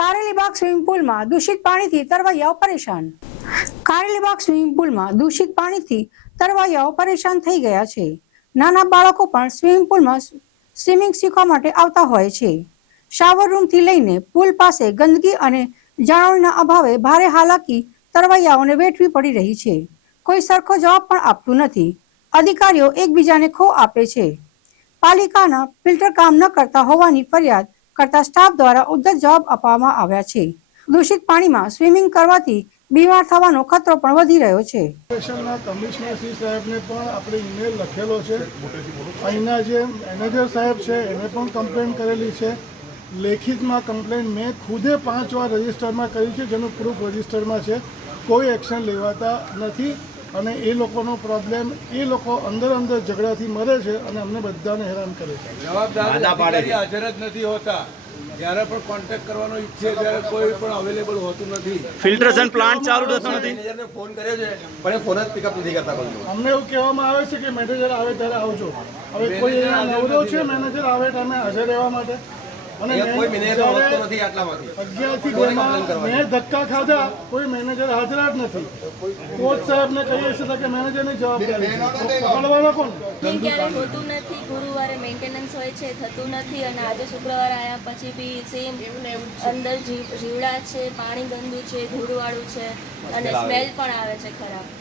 Karelibaug swimming પુલમાં દૂષિત પાણીથી તરવૈયાઓ પરેશાન. કારેલીબાગ સ્વિમિંગ પુલમાં દૂષિત પાણીથી તરવૈયાઓ પરેશાન થઈ ગયા છે. નાના બાળકો પણ સ્વિમિંગ પુલમાં સ્વિમિંગ શીખવા માટે આવતા હોય છે. શાવર રૂમથી લઈને પુલ પાસે ગંદકી અને જાળવણીના અભાવે ભારે હાલાકી તરવૈયાઓને વેઠવી પડી રહી છે. કોઈ સરખો જવાબ પણ આપતું નથી. અધિકારીઓ એકબીજાને ખો આપે છે. પાલિકાના ફિલ્ટર કામ ન કરતા હોવાની ફરિયાદ કરતા સ્ટાફ દ્વારા ઉદ્ધત જવાબ આપવામાં આવ્યા છે. દૂષિત પાણીમાં સ્વિમિંગ કરવાથી બીમાર થવાનો ખતરો પણ વધી રહ્યો છે. કમિશનર શ્રી સાહેબને પણ આપણે ઈમેલ લખેલો છે. અહીંના જે મેનેજર સાહેબ છે, એને પણ કમ્પ્લેન કરેલી છે. લેખિતમાં કમ્પ્લેન મેં ખુદે પાંચ વાર રજિસ્ટરમાં કરી છે, જેનું પ્રૂફ રજિસ્ટરમાં છે. કોઈ એક્શન લેવાતા નથી. અને એ લોકોનો પ્રોબ્લેમ એ લોકો અંદર અંદર ઝઘડાથી મરે છે અને અમને બધાને હેરાન કરે છે. જવાબદારી હાજર જ નથી હોતા. જ્યારે પણ કોન્ટેક્ટ કરવાનો ઈચ્છે ત્યારે કોઈ પણ અવેલેબલ હોતું નથી. ફિલ્ટ્રેશન પ્લાન્ટ ચાલુ થતો નથી. મેનેજરને ફોન કર્યો છે પણ એ ફોન જ પિકઅપ નથી કરતા કોઈ અમને એવું કહેવામાં આવે છે કે મેનેજર આવે ત્યારે આવજો. હવે કોઈ અહીંયા નવરો છે મેનેજર આવે ટાઈમે હાજર રહેવા માટે. મેં ધક્કા ખાધા કોઈ મેનેજર હાજર જ નથી. કોચ સાહેબને કહીએ છીએ કે મેનેજરની જવાબદારી છે કોણ? ક્યારે હોતું નથી ગુરુવારે મેન્ટેનન્સ હોય છે થતું નથી અને આજે શુક્રવારે આવ્યા પછી બી સેમ અંદર જીવ- જીવડા છે પાણી ગંદુ છે ધૂળવાળું છે અને સ્મેલ પણ આવે છે ખરાબ.